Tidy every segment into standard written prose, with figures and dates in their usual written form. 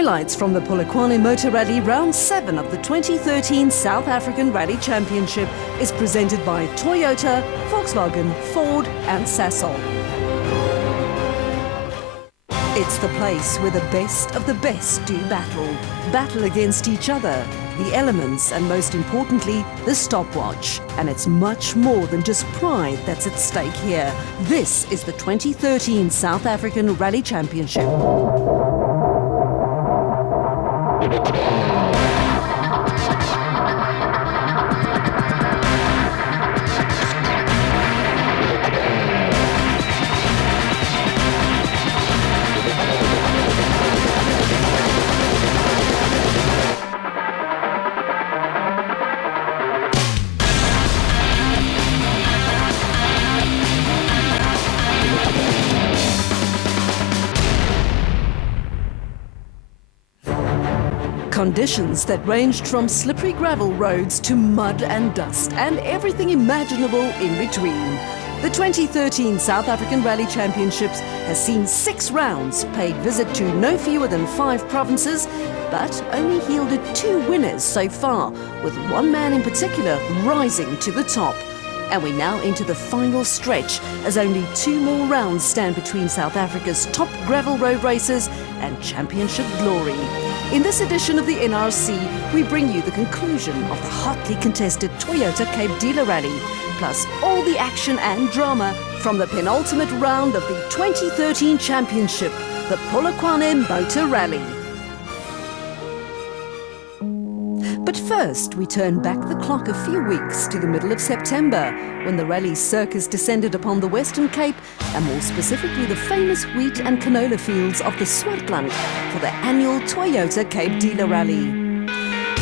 Highlights from the Polokwane Motor Rally Round 7 of the 2013 South African Rally Championship is presented by Toyota, Volkswagen, Ford and Sasol. It's the place where the best of the best do battle against each other, the elements and most importantly, the stopwatch. And it's much more than just pride that's at stake here. This is the 2013 South African Rally Championship. Conditions that ranged from slippery gravel roads to mud and dust and everything imaginable in between. The 2013 South African Rally Championships has seen 6 rounds, paid visit to no fewer than 5 provinces, but only yielded 2 winners so far, with one man in particular rising to the top. And we now enter the final stretch as only 2 more rounds stand between South Africa's top gravel road racers and championship glory. In this edition of the NRC, we bring you the conclusion of the hotly contested Toyota Cape Dealer Rally, plus all the action and drama from the penultimate round of the 2013 championship, the Polokwane Motor Rally. But first, we turn back the clock a few weeks to the middle of September, when the rally circus descended upon the Western Cape, and more specifically the famous wheat and canola fields of the Swartland for the annual Toyota Cape Dealer Rally.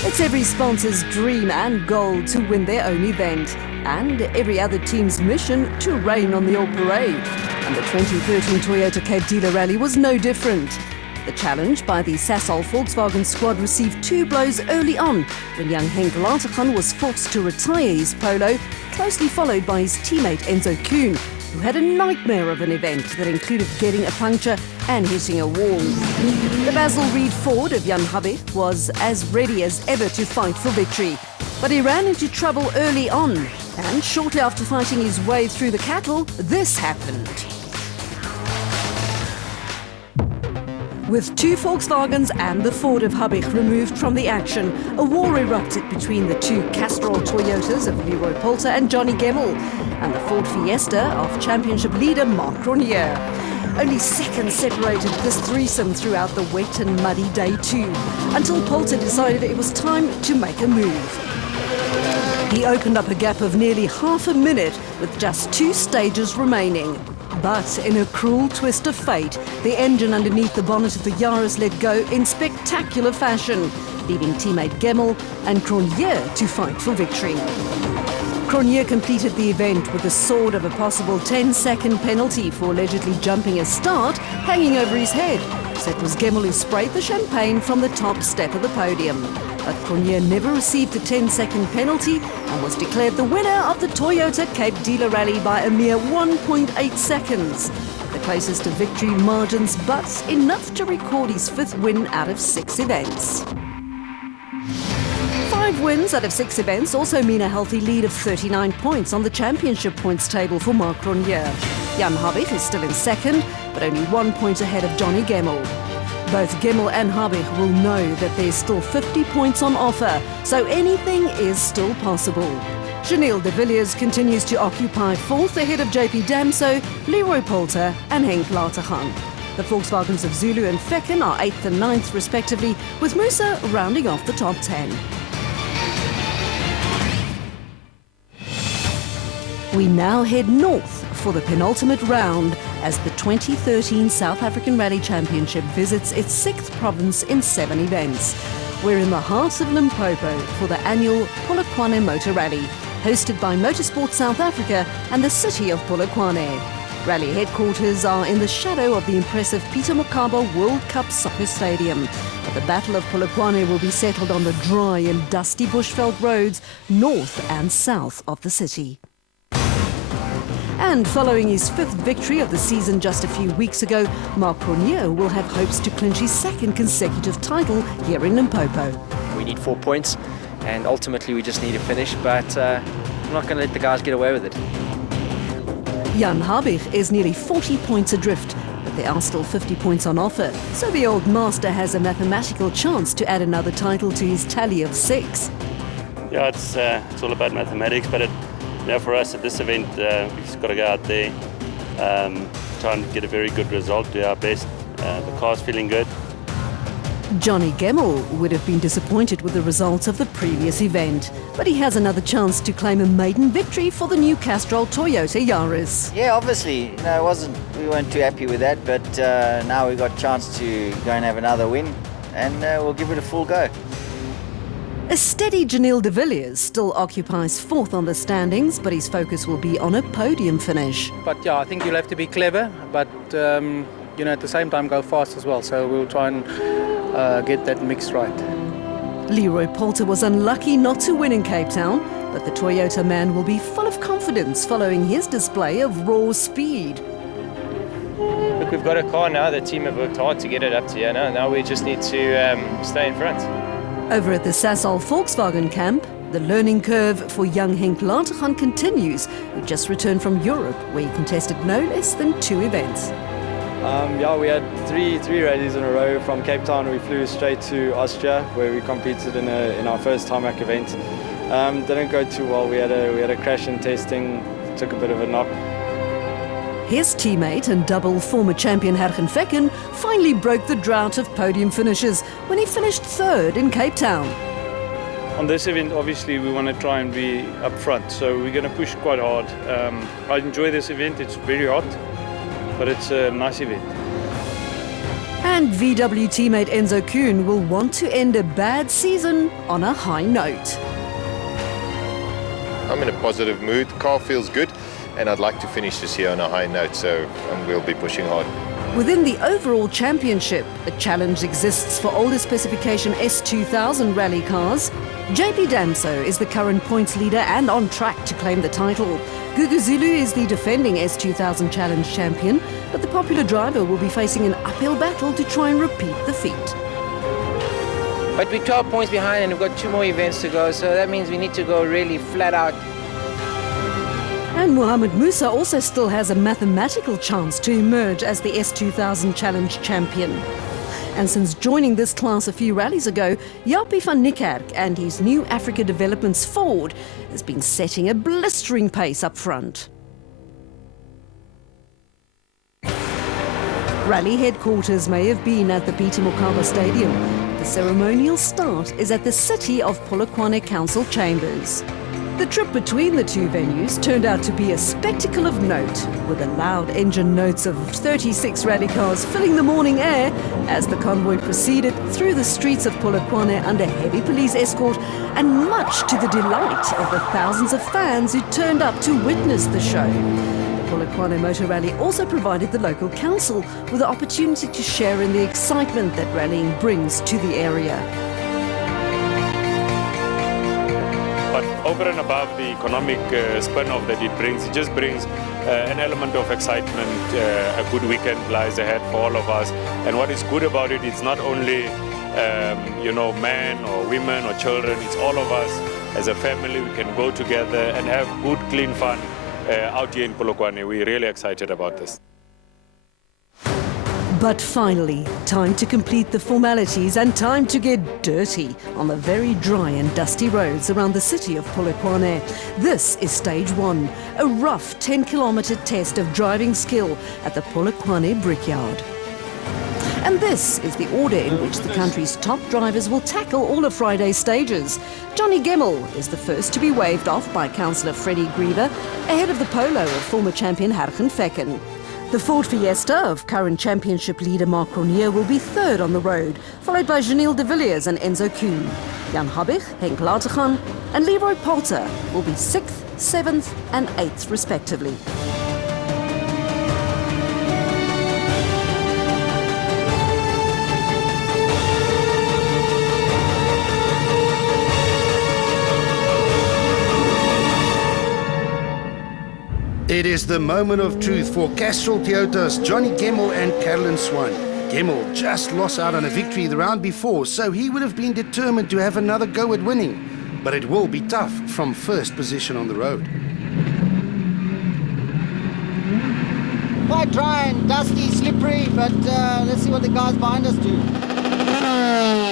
It's every sponsor's dream and goal to win their own event, and every other team's mission to rain on the old parade. And the 2013 Toyota Cape Dealer Rally was no different. The challenge by the Sasol Volkswagen squad received 2 blows early on when young Henk Latergan was forced to retire his Polo, closely followed by his teammate Enzo Kuhn, who had a nightmare of an event that included getting a puncture and hitting a wall. The Basil Reed Ford of Jan Habig was as ready as ever to fight for victory, but he ran into trouble early on, and shortly after fighting his way through the cattle, this happened. With 2 Volkswagens and the Ford of Habig removed from the action, a war erupted between the 2 Castrol Toyotas of Leroy Polter and Johnny Gemmell, and the Ford Fiesta of championship leader Mark Cronier. Only seconds separated this threesome throughout the wet and muddy day 2, until Polter decided it was time to make a move. He opened up a gap of nearly half a minute with just 2 stages remaining. But in a cruel twist of fate, the engine underneath the bonnet of the Yaris let go in spectacular fashion, leaving teammate Gemmell and Cronier to fight for victory. Cronier completed the event with the sword of a possible 10-second penalty for allegedly jumping a start hanging over his head. So it was Gemmell who sprayed the champagne from the top step of the podium. But Cronier never received the 10-second penalty and was declared the winner of the Toyota Cape Dealer Rally by a mere 1.8 seconds. The closest to victory margins, but enough to record his 5th win out of 6 events. 5 wins out of 6 events also mean a healthy lead of 39 points on the championship points table for Mark Cronier. Jan Habig is still in 2nd, but only 1 point ahead of Johnny Gemmell. Both Gemmell and Habig will know that there's still 50 points on offer, so anything is still possible. Chanel de Villiers continues to occupy 4th ahead of JP Damso, Leroy Polter and Henk Latergan. The Volkswagens of Zulu and Fecken are 8th and 9th respectively, with Musa rounding off the top 10. We now head north for the penultimate round as the 2013 South African Rally Championship visits its 6th province in 7 events. We're in the heart of Limpopo for the annual Polokwane Motor Rally, hosted by Motorsport South Africa and the city of Polokwane. Rally headquarters are in the shadow of the impressive Peter Mokaba World Cup Soccer Stadium. But the Battle of Polokwane will be settled on the dry and dusty bushveld roads north and south of the city. And following his fifth victory of the season just a few weeks ago, Marc Cornier will have hopes to clinch his second consecutive title here in Limpopo. We need 4 points, and ultimately we just need to finish, but I'm not going to let the guys get away with it. Jan Habich is nearly 40 points adrift, but there are still 50 points on offer, so the old master has a mathematical chance to add another title to his tally of 6. Yeah, it's all about mathematics, but for us at this event, we've just got to go out there, try and get a very good result, do our best. The car's feeling good. Johnny Gemmell would have been disappointed with the results of the previous event, but he has another chance to claim a maiden victory for the new Castrol Toyota Yaris. Yeah, obviously, we weren't too happy with that, but now we've got a chance to go and have another win, and we'll give it a full go. A steady Janil de Villiers still occupies 4th on the standings, but his focus will be on a podium finish. But yeah, I think you'll have to be clever, but at the same time go fast as well. So we'll try and get that mix right. Leroy Polter was unlucky not to win in Cape Town, but the Toyota man will be full of confidence following his display of raw speed. Look, we've got a car now. The team have worked hard to get it up to here. Now we just need to stay in front. Over at the Sasol Volkswagen camp, the learning curve for young Henk Latergan continues, who just returned from Europe, where he contested no less than 2 events. We had three rallies in a row. From Cape Town, we flew straight to Austria, where we competed in our first tarmac event. Didn't go too well. We had a crash in testing, took a bit of a knock. His teammate and double former champion Hergen Vekken finally broke the drought of podium finishes when he finished 3rd in Cape Town. On this event, obviously, we want to try and be up front, so we're going to push quite hard. I enjoy this event. It's very hot, but it's a nice event. And VW teammate Enzo Kuhn will want to end a bad season on a high note. I'm in a positive mood. Car feels good, and I'd like to finish this year on a high note, so we'll be pushing hard. Within the overall championship, a challenge exists for older specification S2000 rally cars. JP Damso is the current points leader and on track to claim the title. Gugu Zulu is the defending S2000 Challenge champion, but the popular driver will be facing an uphill battle to try and repeat the feat. But we're 12 points behind and we've got 2 more events to go, so that means we need to go really flat out. And Mohamed Musa also still has a mathematical chance to emerge as the S2000 Challenge champion. And since joining this class a few rallies ago, Japie van Niekerk and his new Africa Developments Ford has been setting a blistering pace up front. Rally headquarters may have been at the Peter Mokaba Stadium. The ceremonial start is at the City of Polokwane Council Chambers. The trip between the two venues turned out to be a spectacle of note, with the loud engine notes of 36 rally cars filling the morning air as the convoy proceeded through the streets of Polokwane under heavy police escort, and much to the delight of the thousands of fans who turned up to witness the show. The Polokwane Motor Rally also provided the local council with the opportunity to share in the excitement that rallying brings to the area. But over and above the economic spin-off that it brings, it just brings an element of excitement. A good weekend lies ahead for all of us. And what is good about it, it's not only men or women or children, it's all of us as a family. We can go together and have good, clean fun out here in Polokwane. We're really excited about this. But finally, time to complete the formalities and time to get dirty on the very dry and dusty roads around the city of Polokwane. This is stage 1, a rough 10-kilometer test of driving skill at the Polokwane Brickyard. And this is the order in which the country's top drivers will tackle all of Friday's stages. Johnny Gemmell is the first to be waved off by Councillor Freddie Griever, ahead of the Polo of former champion Hergen Vekken. The Ford Fiesta of current championship leader Marc Cornier will be 3rd on the road, followed by Janil de Villiers and Enzo Kuhn. Jan Habich, Henk Latergan and Leroy Polter will be 6th, 7th and 8th respectively. It is the moment of truth for Castrol Toyota's Johnny Gemmell and Carolyn Swan. Gemmell just lost out on a victory the round before, so he would have been determined to have another go at winning. But it will be tough from first position on the road. Quite dry and dusty, slippery, but let's see what the guys behind us do.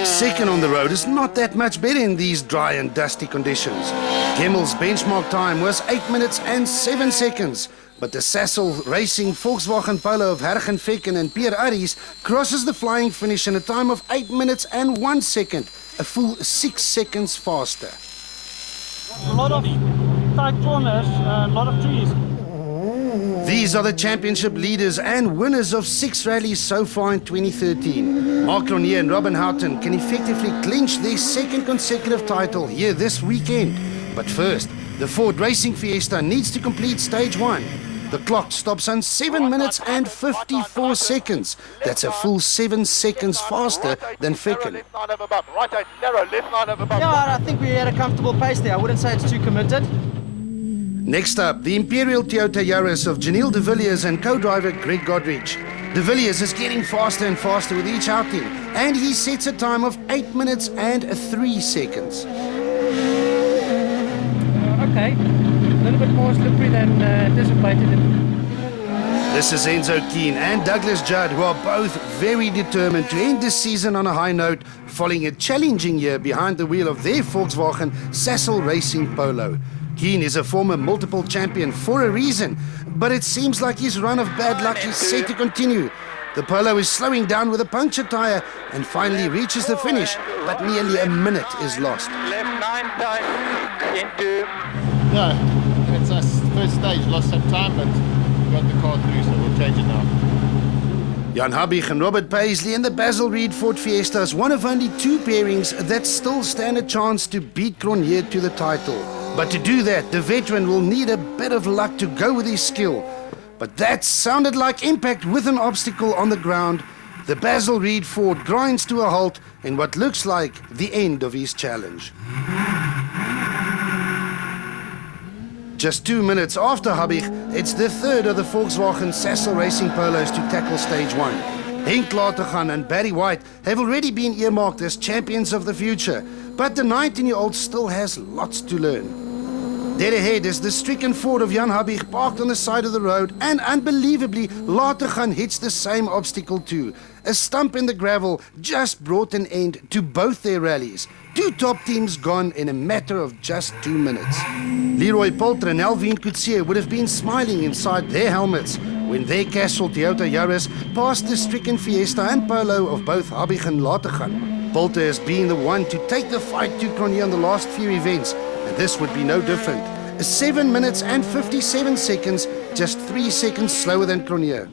Second on the road is not that much better in these dry and dusty conditions. Gemmell's benchmark time was 8 minutes and 7 seconds. But the Sasol Racing Volkswagen Polo of Hergen Vekken and Pierre Aries crosses the flying finish in a time of 8 minutes and 1 second, a full 6 seconds faster. A lot of tight corners, a lot of trees. These are the championship leaders and winners of 6 rallies so far in 2013. Mark Cronje and Robin Houghton can effectively clinch their second consecutive title here this weekend. But first, the Ford Racing Fiesta needs to complete stage 1. The clock stops on 7 minutes and 54 seconds. That's a full 7 seconds faster than Vekken. Yeah, I think we had a comfortable pace there. I wouldn't say it's too committed. Next up, the Imperial Toyota Yaris of Janelle de Villiers and co-driver Greg Godrich. De Villiers is getting faster and faster with each outing, and he sets a time of 8 minutes and 3 seconds. Okay, a little bit more slippery than anticipated. This is Enzo Keane and Douglas Judd, who are both very determined to end this season on a high note, following a challenging year behind the wheel of their Volkswagen Sasol Racing Polo. Keane is a former multiple champion for a reason, but it seems like his run of bad luck is set to continue. The Polo is slowing down with a puncture tyre and finally reaches the finish, but nearly a minute is lost. Left 9 times into. No, it's us first stage, lost some time, but we got the car through, so we'll change it now. Jan Habich and Robert Paisley in the Basil Reed Ford Fiesta is one of only 2 pairings that still stand a chance to beat Cronje to the title. But to do that, the veteran will need a bit of luck to go with his skill. But that sounded like impact with an obstacle on the ground. The Basil Reed Ford grinds to a halt in what looks like the end of his challenge. Just 2 minutes after Habich, it's the third of the Volkswagen Sasol Racing Polos to tackle stage 1. Henk Latergan and Barry White have already been earmarked as champions of the future, but the 19-year-old still has lots to learn. Dead ahead is the stricken Ford of Jan Habich parked on the side of the road, and unbelievably, Latergan hits the same obstacle too. A stump in the gravel just brought an end to both their rallies. 2 top teams gone in a matter of just 2 minutes. Leroy Polter and Alvin Coetzee would have been smiling inside their helmets when their Castrol Toyota Yaris passed the stricken Fiesta and Polo of both Habich and Latergan. Polter has been the one to take the fight to Cronje on the last few events, and this would be no different. 7 minutes and 57 seconds, just 3 seconds slower than Cronje.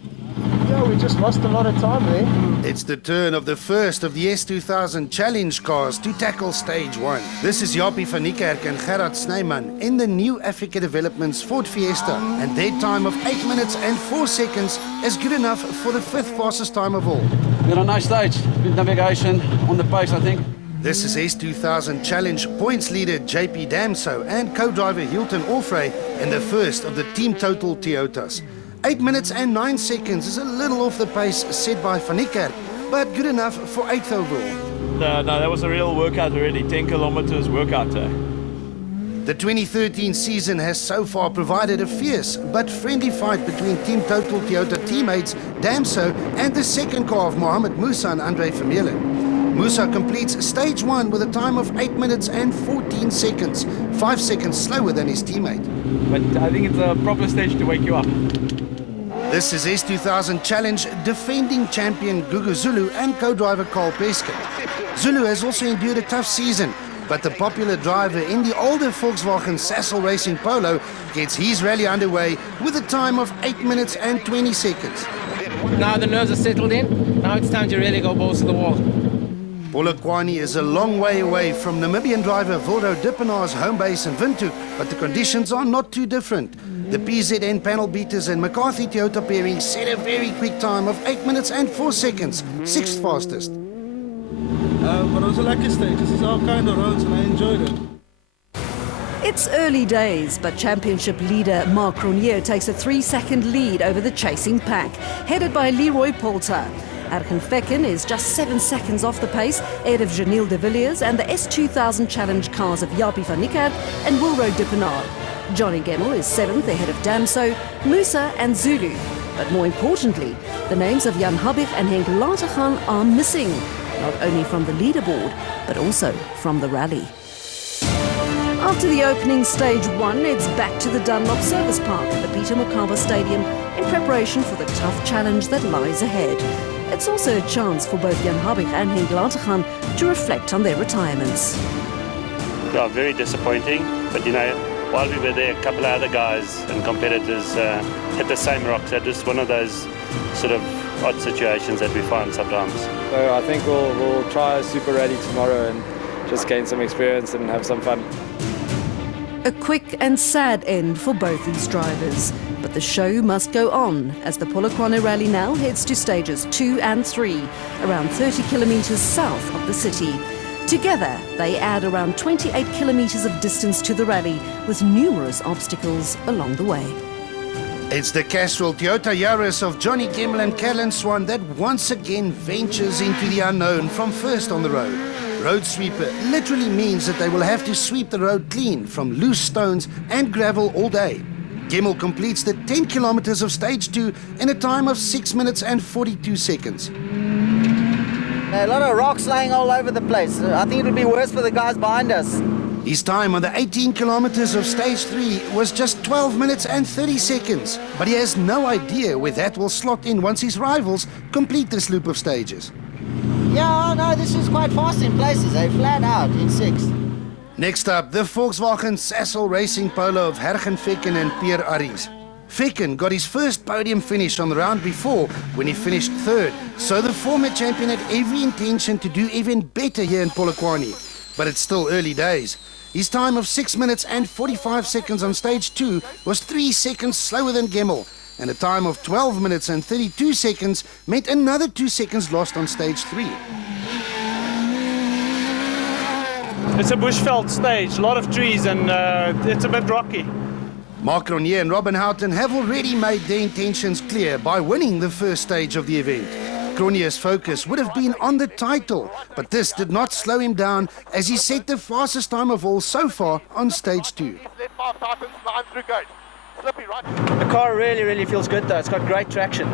Yeah, we just lost a lot of time there. It's the turn of the first of the S2000 challenge cars to tackle stage 1. This is Jaapie van Niekerk and Gerard Snyman in the new Africa Developments Ford Fiesta, and their time of 8 minutes and 4 seconds is good enough for the 5th fastest time of all. We're on a nice stage, good navigation, on the pace I think. This is S2000 Challenge points leader JP Damso and co-driver Hilton Orfrey in the first of the Team Total Toyotas. 8 minutes and 9 seconds is a little off the pace set by Van Niekerk, but good enough for 8th overall. No, that was a real workout already, 10 kilometers workout. The 2013 season has so far provided a fierce but friendly fight between Team Total Toyota teammates Damso and the second car of Mohamed Musa and Andre Vermeulen. Musa completes stage 1 with a time of 8 minutes and 14 seconds, 5 seconds slower than his teammate. But I think it's a proper stage to wake you up. This is S2000 Challenge defending champion Gugu Zulu and co-driver Carl Peskin. Zulu has also endured a tough season, but the popular driver in the older Volkswagen Sasol Racing Polo gets his rally underway with a time of 8 minutes and 20 seconds. Now the nerves are settled in, now it's time to really go balls to the wall. Polokwane is a long way away from Namibian driver Voldo Dippenaar's home base in Windhoek, but the conditions are not too different. The PZN panel beaters and McCarthy Toyota pairing set a very quick time of 8 minutes and 4 seconds, 6th fastest. But it was a lucky stage. This is our kind of roads and I enjoyed it. It's early days, but championship leader Mark Cronje takes a 3-second lead over the chasing pack, headed by Leroy Polter. Ergen Fekken is just 7 seconds off the pace, ahead of Janelle de Villiers and the S2000 challenge cars of Jaapie van Niekerk and Wilro de Penard. Johnny Gemmel is 7th ahead of Damso, Musa and Zulu. But more importantly, the names of Jan Habig and Henk Latergan are missing, not only from the leaderboard, but also from the rally. After the opening stage 1, it's back to the Dunlop Service Park at the Peter Mokaba Stadium in preparation for the tough challenge that lies ahead. It's also a chance for both Jan Habig and Henk Latergan to reflect on their retirements. Yeah, very disappointing, but you know, while we were there, a couple of other guys and competitors hit the same rocks. So just one of those sort of odd situations that we find sometimes. So I think we'll try a super rally tomorrow and just gain some experience and have some fun. A quick and sad end for both these drivers. But the show must go on as the Polokwane rally now heads to stages 2 and 3, around 30 kilometres south of the city. Together, they add around 28 kilometres of distance to the rally, with numerous obstacles along the way. It's the Castrol Toyota Yaris of Johnny Gemmel and Callan Swan that once again ventures into the unknown from first on the road. Road sweeper literally means that they will have to sweep the road clean from loose stones and gravel all day. Gemmel completes the 10 kilometers of stage 2 in a time of 6 minutes and 42 seconds. A lot of rocks laying all over the place. I think it'll be worse for the guys behind us. His time on the 18 kilometers of stage 3 was just 12 minutes and 30 seconds. But he has no idea where that will slot in once his rivals complete this loop of stages. Yeah, no, this is quite fast in places. They flat out in 6. Next up, the Volkswagen Sassel Racing Polo of Ergen Fekken and Pierre Arries. Fekken got his first podium finish on the round before when he finished 3rd, so the former champion had every intention to do even better here in Polokwane. But it's still early days. His time of 6 minutes and 45 seconds on stage 2 was 3 seconds slower than Gemmel, and a time of 12 minutes and 32 seconds meant another 2 seconds lost on stage 3. It's a bushveld stage, a lot of trees, and it's a bit rocky. Mark Cronje and Robin Houghton have already made their intentions clear by winning the first stage of the event. Cronje's focus would have been on the title, but this did not slow him down as he set the fastest time of all so far on stage 2. The car really feels good though. It's got great traction.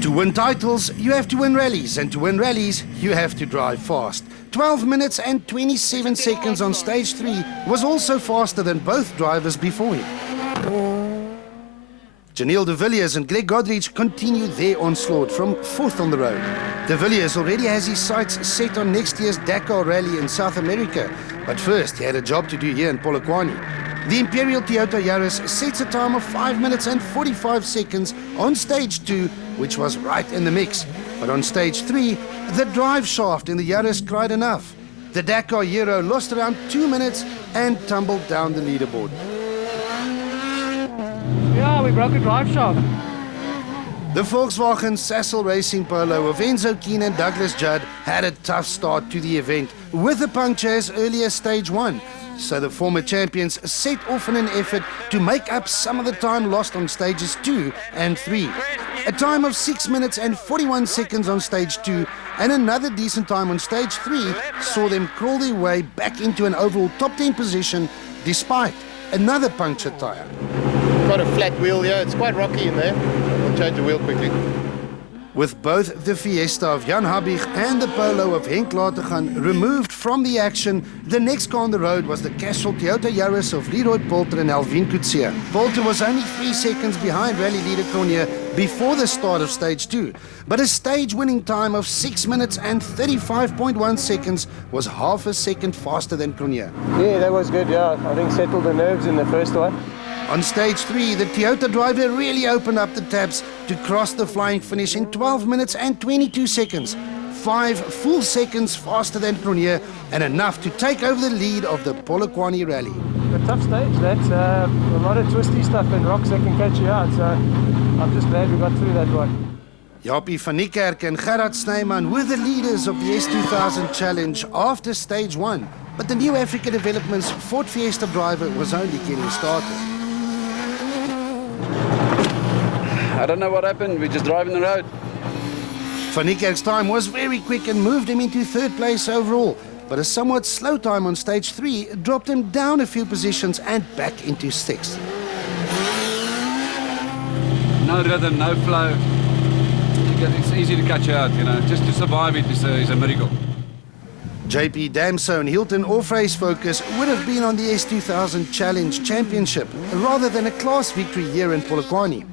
To win titles, you have to win rallies, and to win rallies, you have to drive fast. 12 minutes and 27 seconds on stage 3 was also faster than both drivers before him. Janelle de Villiers and Greg Godrich continue their onslaught from 4th on the road. De Villiers already has his sights set on next year's Dakar rally in South America, but first he had a job to do here in Polokwane. The Imperial Toyota Yaris sets a time of 5 minutes and 45 seconds on stage 2, which was right in the mix. But on stage 3, the drive shaft in the Yaris cried enough. The Dakar Hero lost around 2 minutes and tumbled down the leaderboard. Yeah, we broke a drive shaft. The Volkswagen Sassel Racing Polo of Enzo Keane and Douglas Judd had a tough start to the event, with a puncture as early as stage 1. So the former champions set off in an effort to make up some of the time lost on stages 2 and 3. A time of 6 minutes and 41 seconds on stage 2 and another decent time on stage 3 saw them crawl their way back into an overall top 10 position despite another punctured tyre. Got a flat wheel here, it's quite rocky in there. We'll change the wheel quickly. With both the Fiesta of Jan Habig and the Polo of Henk Latergan removed from the action, the next car on the road was the Castrol Toyota Yaris of Leroy Polter and Alvin Coetzee. Polter was only 3 seconds behind rally leader Cronje before the start of stage 2, but a stage-winning time of 6 minutes and 35.1 seconds was half a second faster than Cronje. Yeah, that was good, yeah. I think settled the nerves in the first one. On stage 3, the Toyota driver really opened up the tabs to cross the flying finish in 12 minutes and 22 seconds. 5 full seconds faster than Cronje and enough to take over the lead of the Polokwane rally. A tough stage, that's a lot of twisty stuff and rocks that can catch you out, so I'm just glad we got through that one. Jaapie van Niekerk and Gerard Snyman were the leaders of the S2000 challenge after stage 1. but the new Africa Development's Ford Fiesta driver was only getting started. I don't know what happened, we're just driving the road. Van Niekerk's time was very quick and moved him into third place overall, but a somewhat slow time on stage 3 dropped him down a few positions and back into 6th. No rhythm, no flow. It's easy to catch you out, you know. Just to survive it is a miracle. JP Damso and Hilton Orfrey's focus would have been on the S2000 Challenge Championship rather than a class victory here in Polokwane.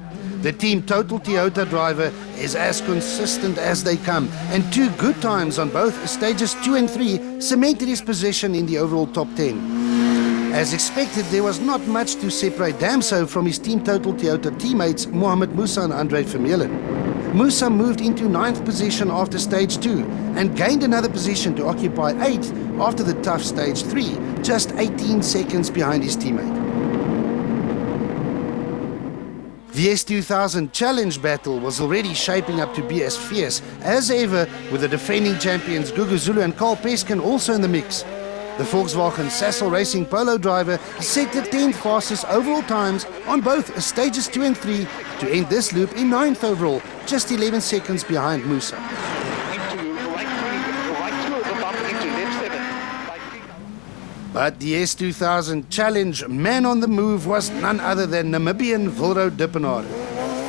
The Team Total Toyota driver is as consistent as they come, and 2 good times on both stages 2 and 3 cemented his position in the overall top 10. As expected, there was not much to separate Damso from his Team Total Toyota teammates Mohamed Musa and Andre Vermeulen. Musa moved into 9th position after stage 2 and gained another position to occupy 8th after the tough stage 3, just 18 seconds behind his teammate. The S2000 Challenge battle was already shaping up to be as fierce as ever, with the defending champions Gugu Zulu and Carl Peskin also in the mix. The Volkswagen Sassel Racing Polo driver set the 10th fastest overall times on both stages 2 and 3 to end this loop in 9th overall, just 11 seconds behind Musa. But the S2000 Challenge man on the move was none other than Namibian Wilro Dippenaar.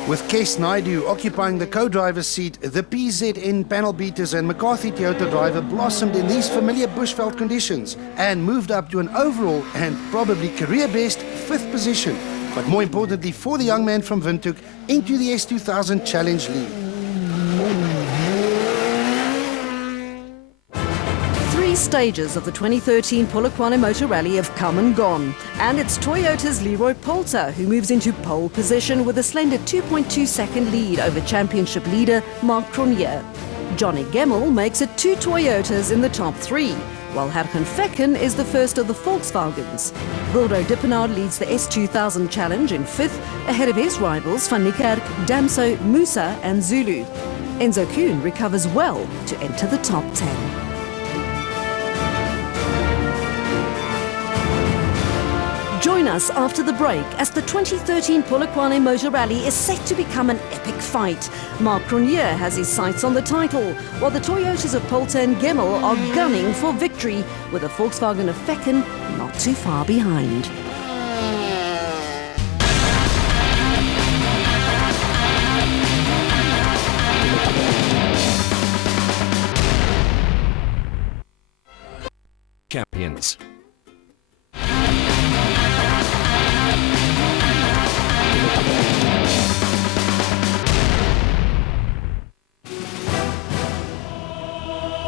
With Kes Naidu occupying the co-driver's seat, the PZN panel beaters and McCarthy Toyota driver blossomed in these familiar bushveld conditions and moved up to an overall and probably career-best 5th position, but more importantly for the young man from Windhoek, into the S2000 Challenge lead. 3 stages of the 2013 Polokwane Motor Rally have come and gone, and it's Toyota's Leroy Poulter who moves into pole position with a slender 2.2-second lead over championship leader Mark Cronje. Johnny Gemmel makes it 2 Toyotas in the top 3, while Herken Fecken is the first of the Volkswagens. Wilro Dippenaar leads the S2000 Challenge in 5th, ahead of his rivals Van Niekerk, Damso, Musa and Zulu. Enzo Kuhn recovers well to enter the top 10. Join us after the break as the 2013 Polokwane Motor Rally is set to become an epic fight. Mark Cronje has his sights on the title, while the Toyotas of Poulter and Gemmel are gunning for victory, with the Volkswagen of Fecken not too far behind. Champions.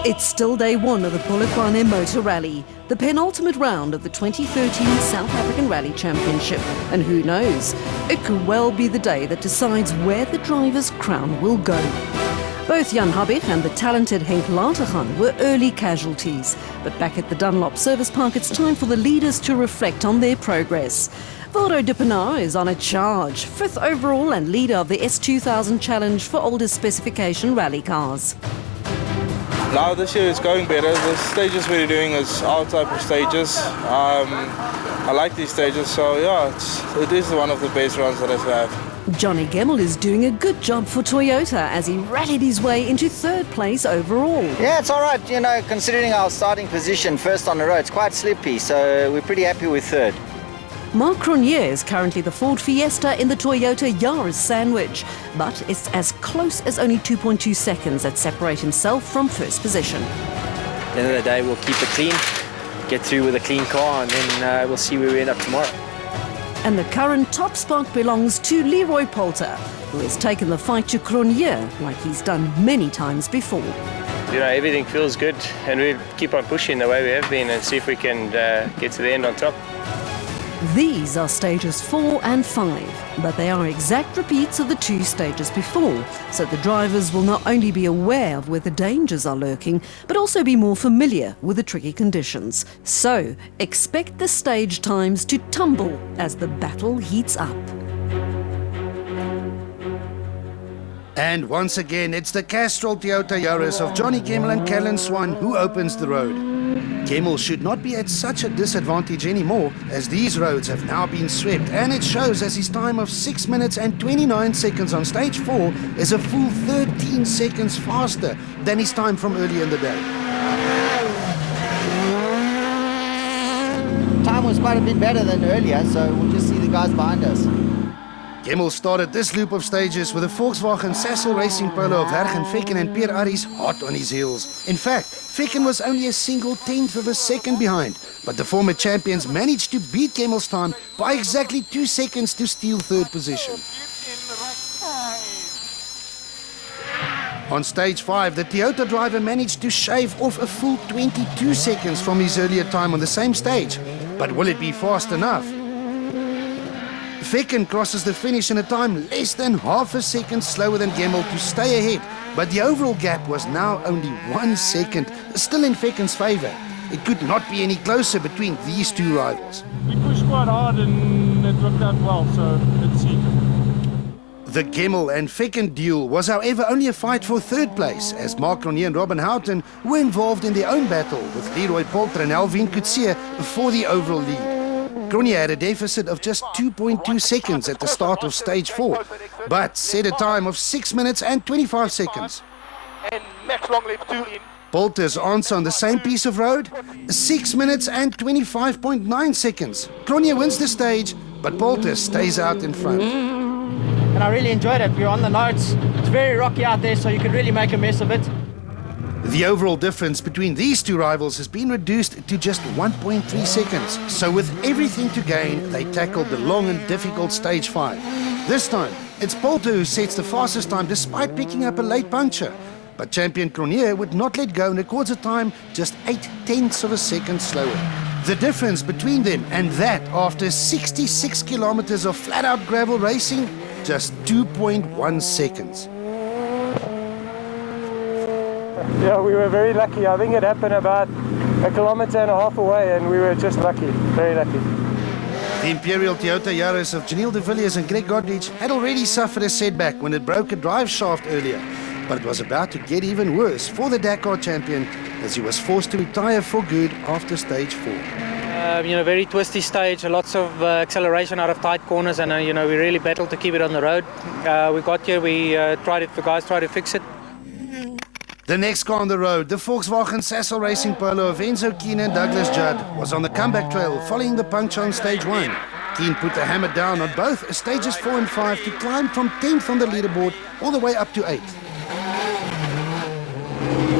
It's still day 1 of the Polokwane Motor Rally, the penultimate round of the 2013 South African Rally Championship. And who knows, it could well be the day that decides where the driver's crown will go. Both Jan Habich and the talented Henk Latergan were early casualties. But back at the Dunlop Service Park, it's time for the leaders to reflect on their progress. Wilro Dippenaar is on a charge, 5th overall and leader of the S2000 Challenge for older specification rally cars. Now this year it's going better. The stages we're doing is our type of stages. I like these stages, so yeah, it is one of the best runs that I've had. Johnny Gemmel is doing a good job for Toyota as he rallied his way into 3rd place overall. Yeah, it's all right, you know, considering our starting position first on the road. It's quite slippy, so we're pretty happy with 3rd. Mark Cronje is currently the Ford Fiesta in the Toyota Yaris sandwich, but it's as close as only 2.2 seconds that separate himself from 1st position. At the end of the day, we'll keep it clean, get through with a clean car, and then we'll see where we end up tomorrow. And the current top spot belongs to Leroy Poulter, who has taken the fight to Cronje like he's done many times before. You know, everything feels good, and we'll keep on pushing the way we have been and see if we can get to the end on top. These are stages 4 and 5, but they are exact repeats of the 2 stages before, so the drivers will not only be aware of where the dangers are lurking, but also be more familiar with the tricky conditions. So, expect the stage times to tumble as the battle heats up. And once again, it's the Castrol Toyota Yaris of Johnny Gemmel and Callan Swan who opens the road. Gemmel should not be at such a disadvantage anymore, as these roads have now been swept, and it shows as his time of 6 minutes and 29 seconds on stage 4 is a full 13 seconds faster than his time from earlier in the day. Time was quite a bit better than earlier, so we'll just see the guys behind us. Gemmel started this loop of stages with a Volkswagen Sassel Racing Polo of Hergen Fekken and Pierre Arries hot on his heels. In fact, Fekken was only a single tenth of a second behind, but the former champions managed to beat Gemmel's time by exactly 2 seconds to steal third position. On stage 5, the Toyota driver managed to shave off a full 22 seconds from his earlier time on the same stage. But will it be fast enough? Fekken crosses the finish in a time less than half a second slower than Gemmel to stay ahead, but the overall gap was now only 1 second, still in Fekken's favour. It could not be any closer between these two rivals. We pushed quite hard and it worked out well, so let's see. The Gemmel and Fekken duel was however only a fight for third place, as Mark Cronje and Robin Houghton were involved in their own battle with Leroy Polter and Alvin Coetzee for the overall lead. Cronje had a deficit of just 2.2 seconds at the start of stage 4, but set a time of 6 minutes and 25 seconds. And next long lap 2 in. Polter's answer on the same piece of road, 6 minutes and 25.9 seconds. Cronje wins the stage, but Polter stays out in front. And I really enjoyed it. We were on the notes. It's very rocky out there, so you could really make a mess of it. The overall difference between these two rivals has been reduced to just 1.3 seconds. So with everything to gain, they tackled the long and difficult stage 5. This time, it's Polter who sets the fastest time despite picking up a late puncture. But champion Cronje would not let go and records a time just 0.8 of a second slower. The difference between them and that after 66 kilometers of flat-out gravel racing, just 2.1 seconds. Yeah, we were very lucky. I think it happened about 1.5 kilometers away and we were just lucky, very lucky. The Imperial Toyota Yaris of Janelle de Villiers and Greg Godrich had already suffered a setback when it broke a drive shaft earlier. But it was about to get even worse for the Dakar champion as he was forced to retire for good after stage 4. Very twisty stage, lots of acceleration out of tight corners, and we really battled to keep it on the road. We got here, the guys tried to fix it. The next car on the road, the Volkswagen Sassel Racing Polo of Enzo Keane and Douglas Judd, was on the comeback trail following the puncture on stage 1. Keane put the hammer down on both stages 4 and 5 to climb from 10th on the leaderboard all the way up to 8th.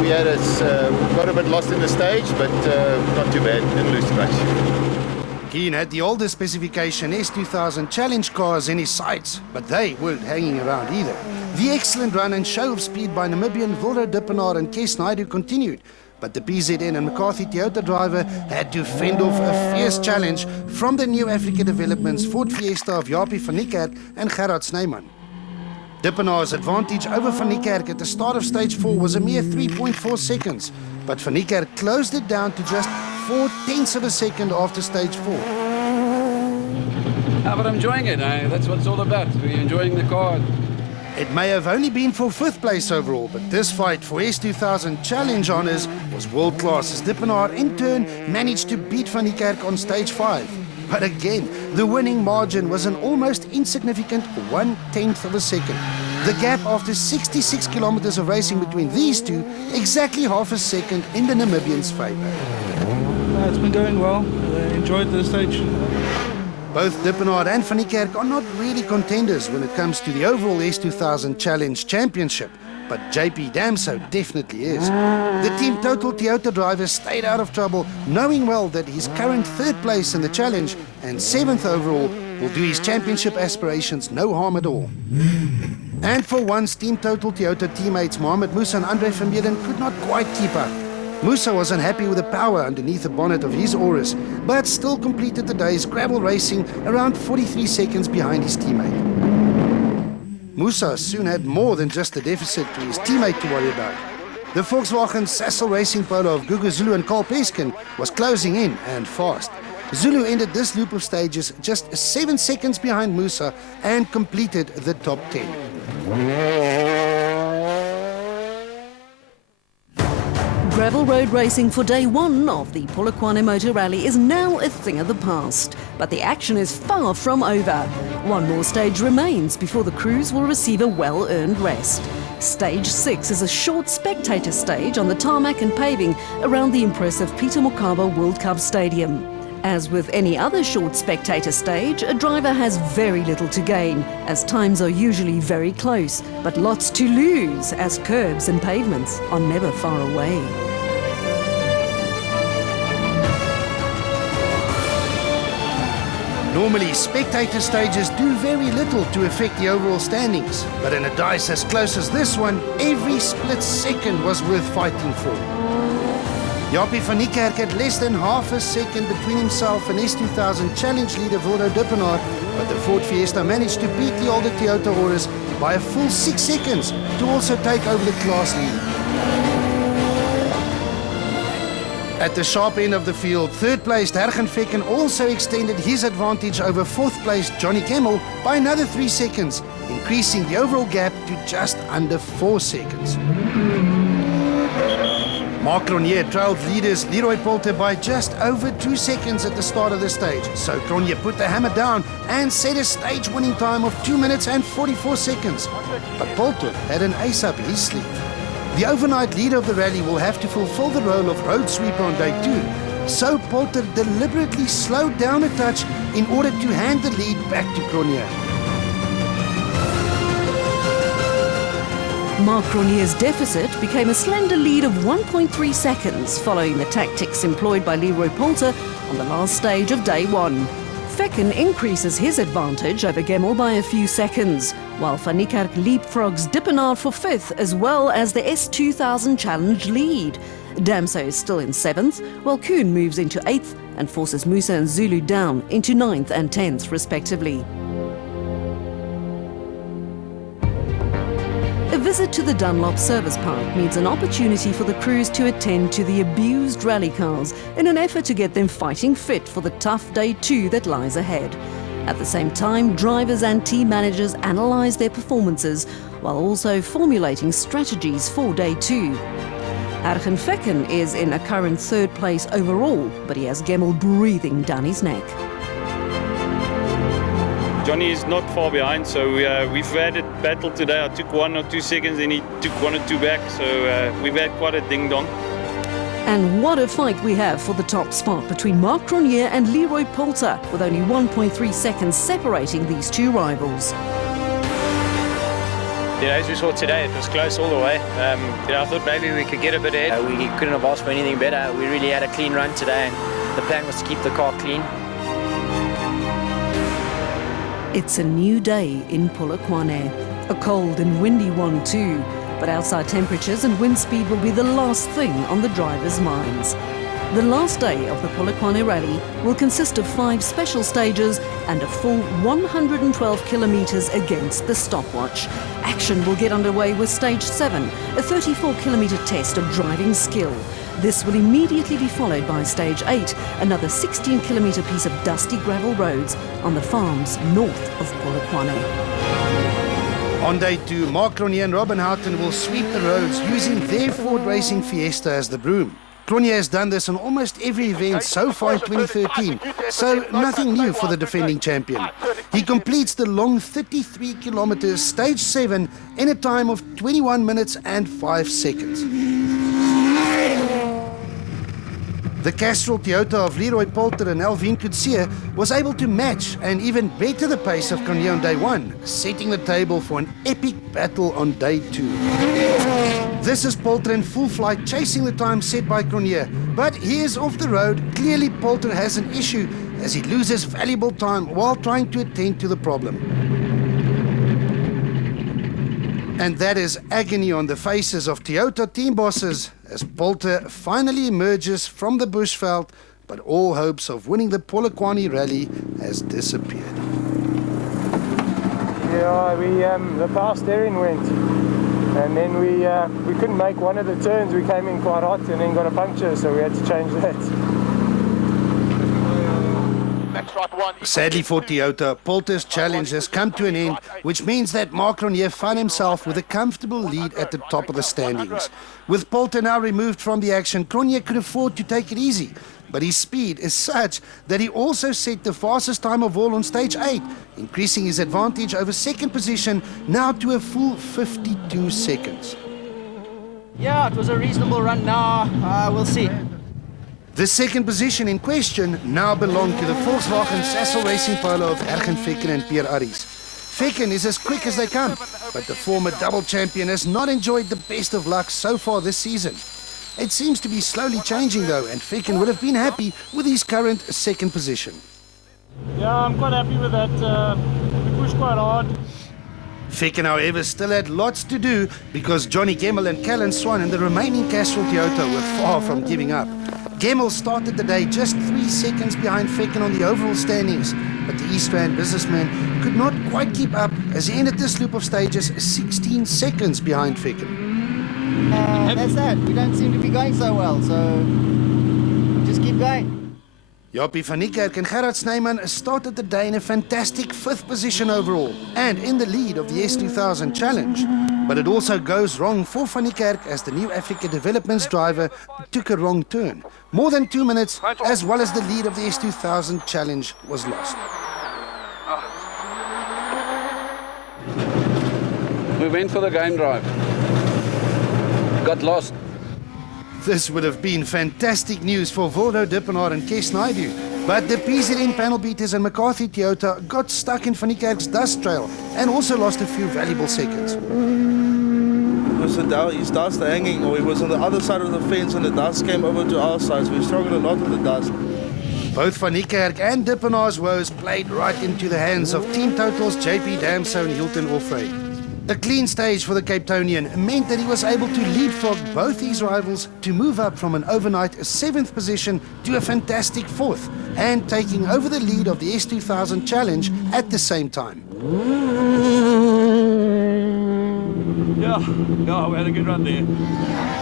We got a bit lost in the stage, but not too bad, didn't lose too much. Keane had the older specification S2000 challenge cars in his sights, but they weren't hanging around either. The excellent run and show of speed by Namibian Wilro Dippenaar and Kes Naidu continued, but the PZN and McCarthy Toyota driver had to fend off a fierce challenge from the new Africa Developments Ford Fiesta of Japie van Niekerk and Gerard Snyman. Dippenaar's advantage over Van Niekerk at the start of stage 4 was a mere 3.4 seconds, but Van Niekerk closed it down to just 0.4 of a second after stage 4. But I'm enjoying it. That's what it's all about. We're enjoying the car. It may have only been for 5th place overall, but this fight for S2000 challenge honours was world class as Dippenaar in turn managed to beat Van Niekerk on stage 5. But again, the winning margin was an almost insignificant 1/10 of a second. The gap after 66 kilometers of racing between these two, exactly half a second in the Namibians' favour. It's been going well. I enjoyed the stage. Both Dippenaar and Van Niekerk are not really contenders when it comes to the overall S2000 Challenge Championship, but JP Damso definitely is. The Team Total Toyota driver stayed out of trouble, knowing well that his current 3rd place in the challenge and 7th overall will do his championship aspirations no harm at all. And for once, Team Total Toyota teammates Mohamed Musa and Andre Vermeulen could not quite keep up. Musa was unhappy with the power underneath the bonnet of his Auris, but still completed the day's gravel racing around 43 seconds behind his teammate. Musa soon had more than just a deficit to his teammate to worry about. The Volkswagen Sassel Racing Polo of Gugu Zulu and Carl Peskin was closing in and fast. Zulu ended this loop of stages just 7 seconds behind Musa and completed the top 10. Gravel road racing for day one of the Polokwane Motor Rally is now a thing of the past, but the action is far from over. One more stage remains before the crews will receive a well-earned rest. Stage 6 is a short spectator stage on the tarmac and paving around the impressive Peter Mokaba World Cup Stadium. As with any other short spectator stage, a driver has very little to gain, as times are usually very close, but lots to lose, as curbs and pavements are never far away. Normally, spectator stages do very little to affect the overall standings, but in a dice as close as this one, every split second was worth fighting for. Jaapie van Niekerk had less than half a second between himself and S2000 challenge leader Wildo Dippenaar, but the Ford Fiesta managed to beat the older Toyota Auris by a full 6 seconds to also take over the class lead. At the sharp end of the field, third-placed Hergen Vekken also extended his advantage over fourth-placed Johnny Gemmell by another 3 seconds, increasing the overall gap to just under 4 seconds. Marc Cronje trailed leaders Leroy Polter by just over 2 seconds at the start of the stage, so Cronje put the hammer down and set a stage-winning time of 2 minutes and 44 seconds. But Polter had an ace up his sleeve. The overnight leader of the rally will have to fulfill the role of road sweeper on day 2, so Polter deliberately slowed down a touch in order to hand the lead back to Cronje. Marc Cronje's deficit became a slender lead of 1.3 seconds following the tactics employed by Leroy Polter on the last stage of day 1. Vekken increases his advantage over Gemmell by a few seconds, while Van Niekerk leapfrogs Dippenaar for 5th as well as the S2000 challenge lead. Damso is still in 7th, while Kuhn moves into 8th and forces Musa and Zulu down into 9th and 10th respectively. A visit to the Dunlop Service Park means an opportunity for the crews to attend to the abused rally cars in an effort to get them fighting fit for the tough day 2 that lies ahead. At the same time, drivers and team managers analyse their performances while also formulating strategies for day 2. Hergen Vekken is in a current 3rd place overall, but he has Gemmell breathing down his neck. Johnny is not far behind, so we've had a battle today. I took 1 or 2 seconds and he took 1 or 2 back, so we've had quite a ding-dong. And what a fight we have for the top spot between Marc Cronje and Leroy Polter, with only 1.3 seconds separating these two rivals. You know, as we saw today, it was close all the way. You know, I thought maybe we could get a bit ahead. We couldn't have asked for anything better. We really had a clean run today, and the plan was to keep the car clean. It's a new day in Polokwane. A cold and windy one too, but outside temperatures and wind speed will be the last thing on the drivers' minds. The last day of the Polokwane Rally will consist of 5 special stages and a full 112 kilometres against the stopwatch. Action will get underway with Stage 7, a 34-kilometre test of driving skill. This will immediately be followed by Stage 8, another 16-kilometre piece of dusty gravel roads on the farms north of Polokwane. On day 2, Marc Cronje and Robin Houghton will sweep the roads using their Ford Racing Fiesta as the broom. Cronje has done this on almost every event so far in 2013, so nothing new for the defending champion. He completes the long 33 kilometers Stage 7 in a time of 21 minutes and 5 seconds. The Castrol Toyota of Leroy Polter and Alvin Coetzee was able to match and even better the pace of Cronje on day 1, setting the table for an epic battle on day 2. This is Polter in full flight, chasing the time set by Cronje, but he is off the road. Clearly Polter has an issue as he loses valuable time while trying to attend to the problem. And that is agony on the faces of Toyota team bosses as Polter finally emerges from the bushveld, but all hopes of winning the Polokwane Rally has disappeared. Yeah, the power steering went, and then we couldn't make one of the turns. We came in quite hot and then got a puncture, so we had to change that. Sadly for Toyota, Polter's challenge has come to an end, which means that Mark Ronier found himself with a comfortable lead at the top of the standings. With Polter now removed from the action, Ronier could afford to take it easy. But his speed is such that he also set the fastest time of all on stage 8, increasing his advantage over second position now to a full 52 seconds. Yeah, it was a reasonable run now. We'll see. The second position in question now belonged to the Volkswagen Sassel Racing Polo of Ergen Fekken and Pierre Aries. Fekken is as quick as they come, but the former double champion has not enjoyed the best of luck so far this season. It seems to be slowly changing though, and Fekken would have been happy with his current second position. Yeah, I'm quite happy with that. We pushed quite hard. Fekken, however, still had lots to do because Johnny Gemmell and Callan Swan and the remaining Castrol Toyota were far from giving up. Gemmell started the day just 3 seconds behind Fekken on the overall standings, but the East Rand businessman could not quite keep up as he ended this loop of stages 16 seconds behind Fekken. That's that. We don't seem to be going so well, so just keep going. Jaapie van Niekerk and Gerard Snyman started the day in a fantastic 5th position overall and in the lead of the S2000 challenge. But it also goes wrong for van Niekerk as the new Africa Developments driver took a wrong turn. More than 2 minutes, as well as the lead of the S2000 challenge was lost. We went for the game drive. Got lost. This would have been fantastic news for Voldo Dippenaar and Kes Naidu, but the PZN panel beaters and McCarthy Toyota got stuck in Van Niekerk's dust trail and also lost a few valuable seconds. His dust hanging, or he was on the other side of the fence and the dust came over to our side, so we struggled a lot with the dust. Both Van Niekerk and Dippenaar's woes played right into the hands of Team Total's JP Damso and Hilton Offray. A clean stage for the Cape Townian meant that he was able to leapfrog both his rivals to move up from an overnight 7th position to a fantastic 4th, and taking over the lead of the S2000 challenge at the same time. Yeah, we had a good run there.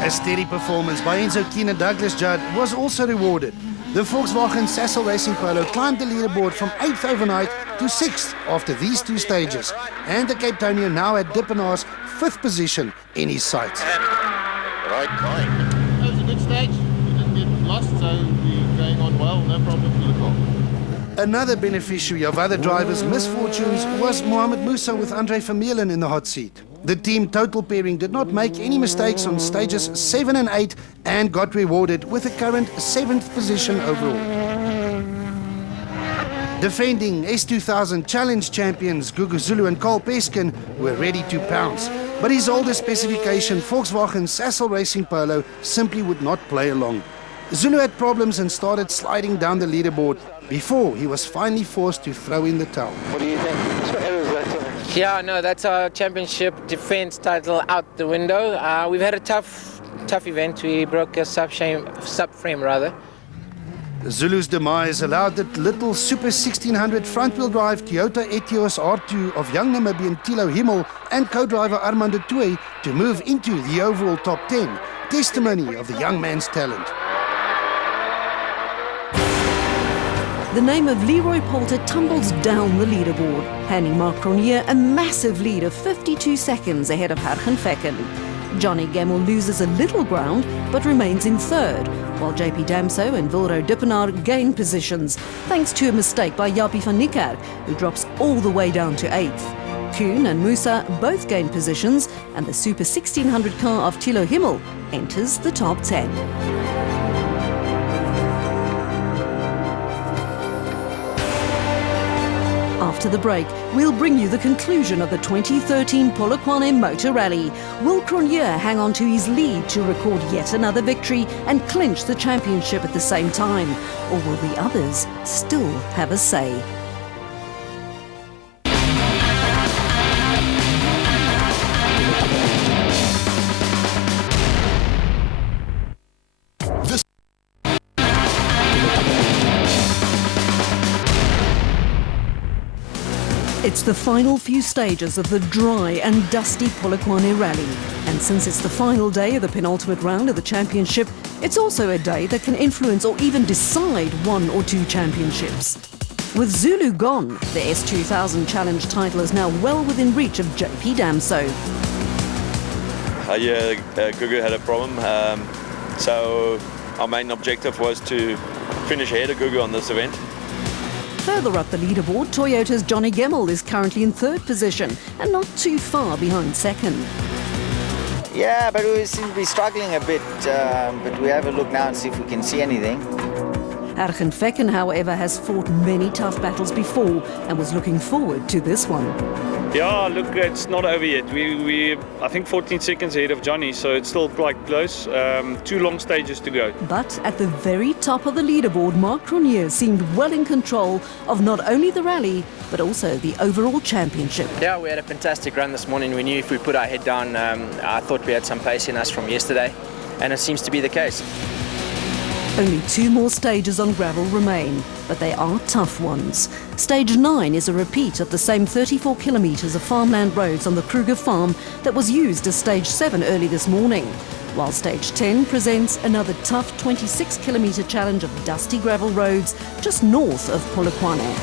A steady performance by Enzo Keen and Douglas Judd was also rewarded. The Volkswagen Sassel Racing Polo climbed the leaderboard from 8th overnight to 6th after these 2 stages, and the Cape Townian now had Dippenaar's 5th position in his sights. Right time. It was a good stage. We didn't get lost, so we're going on well, no problem for the car. Another beneficiary of other drivers' misfortunes was Mohamed Musa with Andre Vermeulen in the hot seat. The team total pairing did not make any mistakes on stages 7 and 8 and got rewarded with a current 7th position overall. Defending S2000 Challenge champions Gugu Zulu and Carl Peskin were ready to pounce, but his older specification Volkswagen Sassel Racing Polo simply would not play along. Zulu had problems and started sliding down the leaderboard before he was finally forced to throw in the towel. What do you think? Yeah, no, that's our championship defense title out the window. We've had a tough event. We broke a subframe rather. Zulu's demise allowed the little Super 1600 front-wheel drive Toyota Etios R2 of young Namibian Thilo Himmel and co-driver Armando Tui to move into the overall top 10, testimony of the young man's talent. The name of Leroy Polter tumbles down the leaderboard, handing Mark Ronier a massive lead of 52 seconds ahead of Ergen Fekken. Johnny Gemmell loses a little ground, but remains in 3rd, while JP Damso and Voldo Dippenaar gain positions, thanks to a mistake by Jaapie van Niekerk, who drops all the way down to 8th. Kuhn and Musa both gain positions, and the Super 1600 car of Thilo Himmel enters the top 10. After the break, we'll bring you the conclusion of the 2013 Polokwane Motor Rally. Will Ronier hang on to his lead to record yet another victory and clinch the championship at the same time? Or will the others still have a say? It's the final few stages of the dry and dusty Polokwane Rally. And since it's the final day of the penultimate round of the championship, it's also a day that can influence or even decide 1 or 2 championships. With Zulu gone, the S2000 Challenge title is now well within reach of JP Damso. Yeah, Gugu had a problem, so our main objective was to finish ahead of Gugu on this event. Further up the leaderboard, Toyota's Johnny Gemmell is currently in third position and not too far behind second. Yeah, but we seem to be struggling a bit, but we have a look now and see if we can see anything. Ergen Fecken, however, has fought many tough battles before and was looking forward to this one. Yeah, look, it's not over yet. We I think 14 seconds ahead of Johnny, so it's still quite close. 2 long stages to go. But at the very top of the leaderboard, Mark Cronier seemed well in control of not only the rally, but also the overall championship. Yeah, we had a fantastic run this morning. We knew if we put our head down, I thought we had some pace in us from yesterday, and it seems to be the case. Only 2 more stages on gravel remain, but they are tough ones. Stage 9 is a repeat of the same 34 kilometres of farmland roads on the Kruger farm that was used as Stage 7 early this morning, while Stage 10 presents another tough 26-kilometre challenge of dusty gravel roads just north of Polokwane.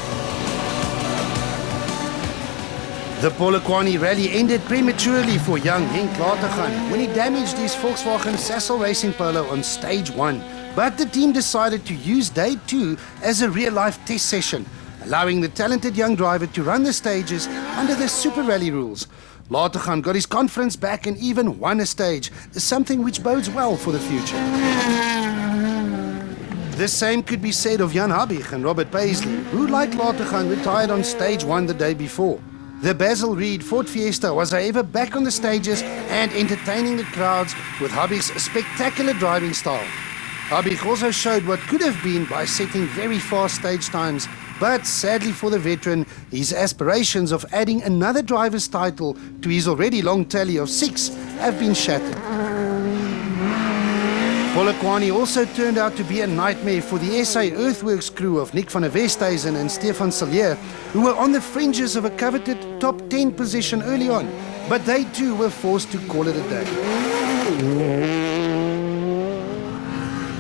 The Polokwane rally ended prematurely for young Henk Latergan when he damaged his Volkswagen Sassel Racing Polo on Stage 1. But the team decided to use Day 2 as a real-life test session, allowing the talented young driver to run the stages under the Super Rally rules. Latergan got his confidence back and even won a stage, something which bodes well for the future. The same could be said of Jan Habig and Robert Paisley, who, like Latergan, retired on Stage 1 the day before. The Basil Reed Ford Fiesta was however back on the stages and entertaining the crowds with Habig's spectacular driving style. Habig also showed what could have been by setting very fast stage times, but sadly for the veteran, his aspirations of adding another driver's title to his already long tally of 6 have been shattered. Polokwane also turned out to be a nightmare for the SA Earthworks crew of Nick van der Westhuizen and Stefan Sillier, who were on the fringes of a coveted top 10 position early on, but they too were forced to call it a day.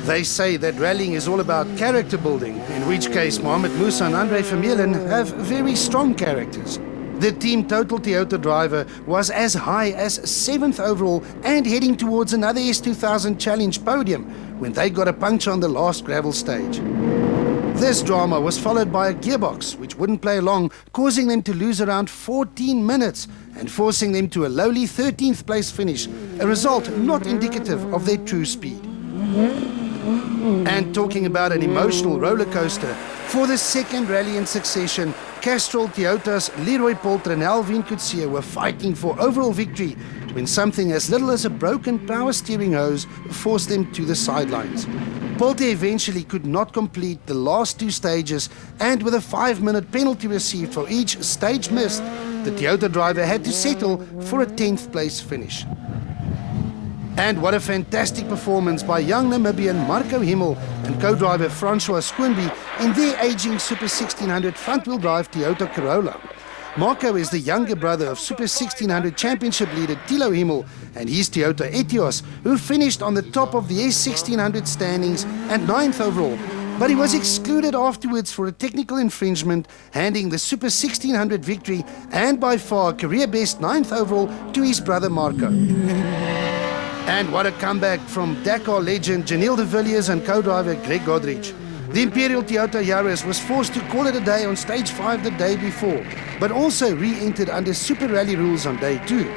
They say that rallying is all about character building, in which case Mohamed Musa and Andre Vermeulen have very strong characters. The Team Total Toyota driver was as high as 7th overall and heading towards another S2000 Challenge podium when they got a puncture on the last gravel stage. This drama was followed by a gearbox which wouldn't play along, causing them to lose around 14 minutes and forcing them to a lowly 13th place finish, a result not indicative of their true speed. And talking about an emotional roller coaster, for the second rally in succession, Castrol Toyota's Leroy Polter and Alvin Coetzee were fighting for overall victory when something as little as a broken power steering hose forced them to the sidelines. Polter eventually could not complete the last 2 stages, and with a 5-minute penalty received for each stage missed, the Toyota driver had to settle for a 10th place finish. And what a fantastic performance by young Namibian Marco Himmel and co-driver Francois Schoenby in their aging Super 1600 front-wheel drive Toyota Corolla. Marco is the younger brother of Super 1600 championship leader Thilo Himmel and his Toyota Etios, who finished on the top of the S1600 standings at 9th overall. But he was excluded afterwards for a technical infringement, handing the Super 1600 victory and by far career best 9th overall to his brother Marco. And what a comeback from Dakar legend Janelle de Villiers and co-driver Greg Godrich. The Imperial Toyota Yaris was forced to call it a day on Stage 5 the day before, but also re-entered under Super Rally rules on Day 2.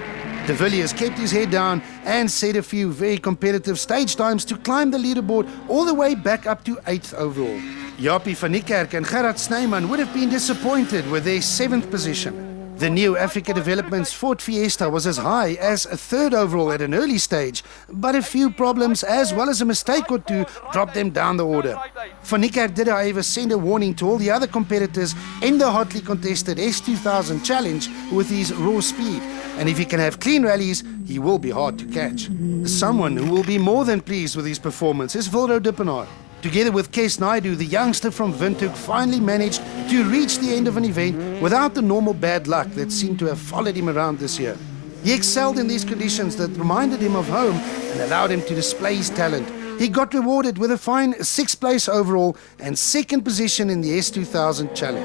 De Villiers kept his head down and set a few very competitive stage times to climb the leaderboard all the way back up to 8th overall. Jaapie van Niekerk and Gerard Snyman would have been disappointed with their 7th position. The new Africa Developments Ford Fiesta was as high as a 3rd overall at an early stage, but a few problems as well as a mistake or 2 dropped them down the order. Van Niekerk did however send a warning to all the other competitors in the hotly contested S2000 Challenge with his raw speed, and if he can have clean rallies, he will be hard to catch. Someone who will be more than pleased with his performance is Wilro Dippenaar. Together with Kes Naidu, the youngster from Windhoek finally managed to reach the end of an event without the normal bad luck that seemed to have followed him around this year. He excelled in these conditions that reminded him of home and allowed him to display his talent, He got rewarded with a fine 6th place overall and 2nd position in the S2000 challenge.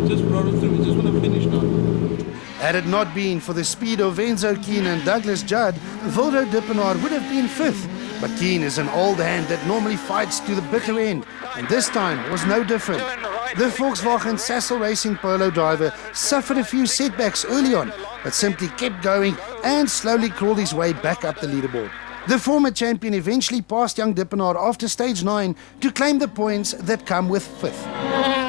We just brought it through. We just want to finish now. Had it not been for the speed of Enzo Keane and Douglas Judd, Wildo Dippenaar would have been 5th. But Keane is an old hand that normally fights to the bitter end, and this time was no different. The Volkswagen Sassel Racing Polo driver suffered a few setbacks early on, but simply kept going and slowly crawled his way back up the leaderboard. The former champion eventually passed young Dippenaar after stage 9 to claim the points that come with 5th.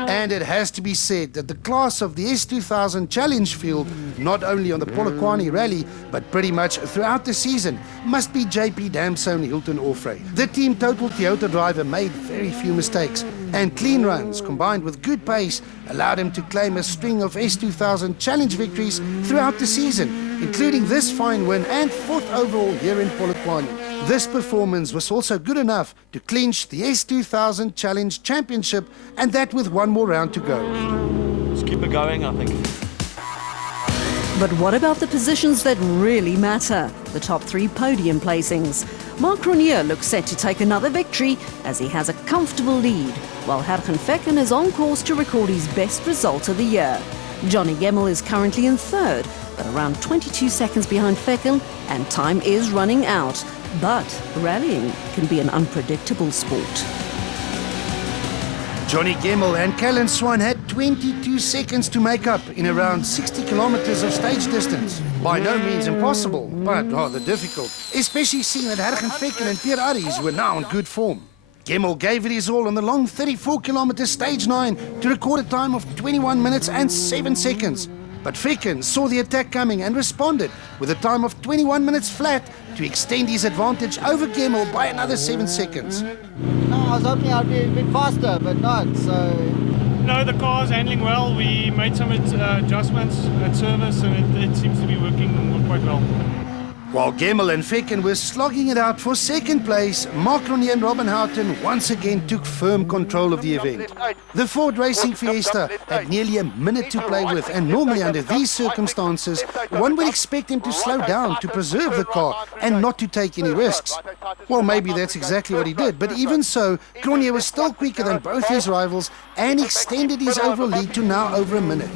And it has to be said that the class of the S2000 Challenge field, not only on the Polokwane rally, but pretty much throughout the season, must be JP Damso and Hilton Orfrey. The team total Toyota driver made very few mistakes, and clean runs combined with good pace allowed him to claim a string of S2000 Challenge victories throughout the season, including this fine win and 4th overall here in Polokwane. This performance was also good enough to clinch the S2000 Challenge Championship, and that with one more round to go. Just keep it going, I think. But what about the positions that really matter? The top 3 podium placings. Mark Ronier looks set to take another victory as he has a comfortable lead, while Hergen Fecken is on course to record his best result of the year. Johnny Gemmell is currently in 3rd, but around 22 seconds behind Fecken, and time is running out. But rallying can be an unpredictable sport. Johnny Gemmell and Callan Swan had 22 seconds to make up in around 60 kilometers of stage distance. By no means impossible, but rather difficult, especially seeing that Hergen Fecken and Pierre Arries were now in good form. Gemmell gave it his all on the long 34-kilometer stage 9 to record a time of 21 minutes and 7 seconds. But Fecken saw the attack coming and responded with a time of 21 minutes flat to extend his advantage over Gemmell by another 7 seconds. No, I was hoping I'd be a bit faster, but not, so... No, the car's handling well. We made some adjustments at service, and it seems to be working quite well. While Gemmell and Fecken were slogging it out for 2nd place, Mark Ronier and Robin Houghton once again took firm control of the event. The Ford Racing Fiesta had nearly a minute to play with, and normally under these circumstances, one would expect him to slow down to preserve the car and not to take any risks. Well, maybe that's exactly what he did, but even so, Ronier was still quicker than both his rivals and extended his overall lead to now over a minute.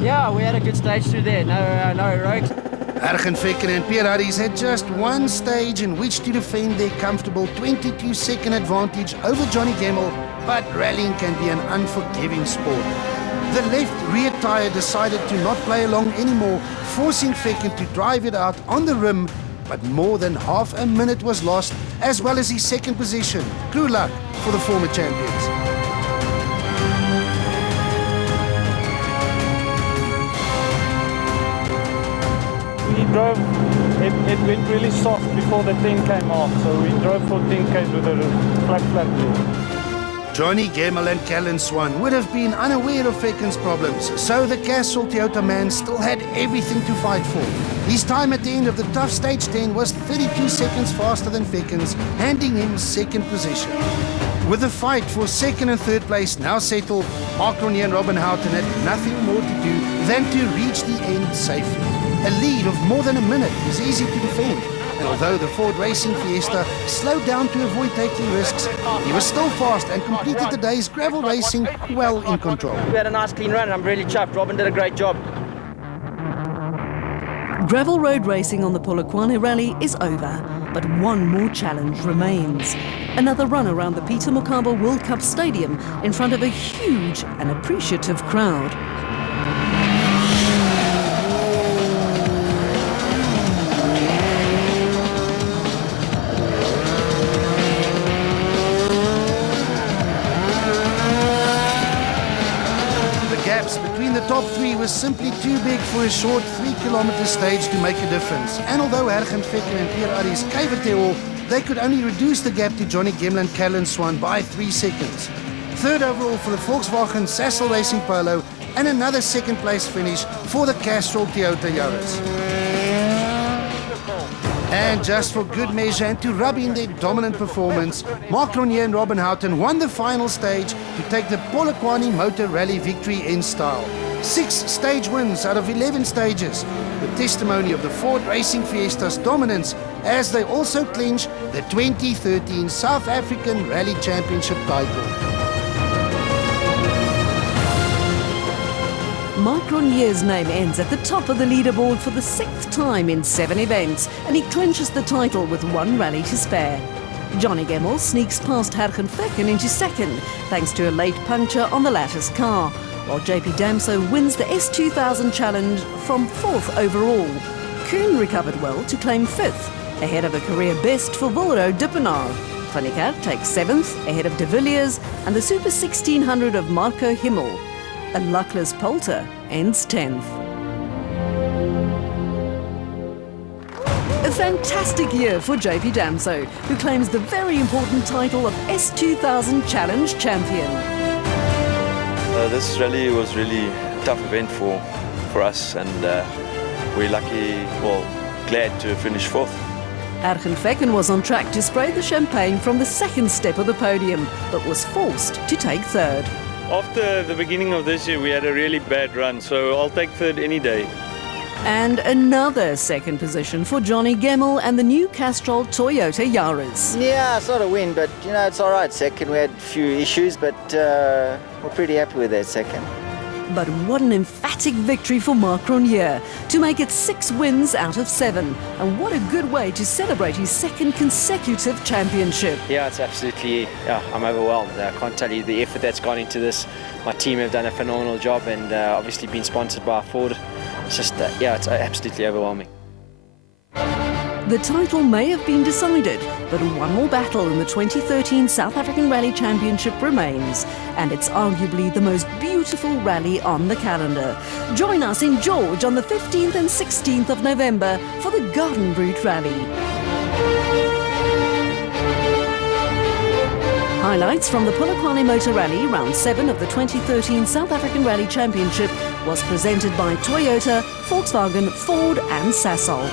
Yeah, we had a good stage through there, no heroics. Hergen Fecken and Pierre Arries had just one stage in which to defend their comfortable 22-second advantage over Johnny Gemmell, but rallying can be an unforgiving sport. The left rear tyre decided to not play along anymore, forcing Fecken to drive it out on the rim, but more than half a minute was lost, as well as his 2nd position. True luck for the former champions. We drove, it went really soft before the 10 came off, so we drove for 10Ks with a flat wheel. Johnny Gemmell and Callan Swan would have been unaware of Fecken's problems, so the Castle Toyota man still had everything to fight for. His time at the end of the tough stage 10 was 32 seconds faster than Fecken's, handing him 2nd position. With the fight for 2nd and 3rd place now settled, Mark Ronier and Robin Houghton had nothing more to do than to reach the end safely. A lead of more than a minute is easy to defend, and although the Ford Racing Fiesta slowed down to avoid taking risks, he was still fast and completed the day's gravel racing well in control. We had a nice clean run, and I'm really chuffed. Robin did a great job. Gravel road racing on the Polokwane rally is over, but one more challenge remains. Another run around the Peter Mokaba World Cup Stadium in front of a huge and appreciative crowd. Between the top 3 was simply too big for a short 3-kilometer stage to make a difference. And although Hergen Fecken and Pierre Arries gave it their all, they could only reduce the gap to Johnny Gemmell and Callan Swan by 3 seconds. 3rd overall for the Volkswagen Sassel Racing Polo, and another 2nd place finish for the Castrol Toyota Yaris. And just for good measure and to rub in their dominant performance, Mark Ronier and Robin Houghton won the final stage to take the Polokwane Motor Rally victory in style. 6 stage wins out of 11 stages, the testimony of the Ford Racing Fiesta's dominance as they also clinch the 2013 South African Rally Championship title. Mark Cronje's name ends at the top of the leaderboard for the 6th time in 7 events, and he clinches the title with 1 rally to spare. Johnny Gemmell sneaks past Hergen Fecken into second, thanks to a late puncture on the latter's car, while JP Damso wins the S2000 challenge from 4th overall. Kuhn recovered well to claim 5th, ahead of a career best for Wilro Dippenaar. Van Niekerk takes 7th, ahead of de Villiers and the Super 1600 of Marco Himmel. A luckless Polter ends 10th. A fantastic year for JP Damso, who claims the very important title of S2000 Challenge Champion. This rally was really a tough event for us, and we're lucky, well, glad to finish 4th. Hergen Fecken was on track to spray the champagne from the 2nd step of the podium, but was forced to take 3rd. After the beginning of this year, we had a really bad run, so I'll take 3rd any day. And another 2nd position for Johnny Gemmell and the new Castrol Toyota Yaris. Yeah, it's not a win, but you know, it's all right. 2nd, we had a few issues, but we're pretty happy with that 2nd. But what an emphatic victory for Mark Cronje to make it 6 wins out of 7. And what a good way to celebrate his 2nd consecutive championship. Yeah, it's absolutely, I'm overwhelmed. I can't tell you the effort that's gone into this. My team have done a phenomenal job, and obviously been sponsored by Ford. It's just, it's absolutely overwhelming. The title may have been decided, but one more battle in the 2013 South African Rally Championship remains, and it's arguably the most beautiful rally on the calendar. Join us in George on the 15th and 16th of November for the Garden Route Rally. Highlights from the Polokwane Motor Rally, Round 7 of the 2013 South African Rally Championship was presented by Toyota, Volkswagen, Ford and Sasol.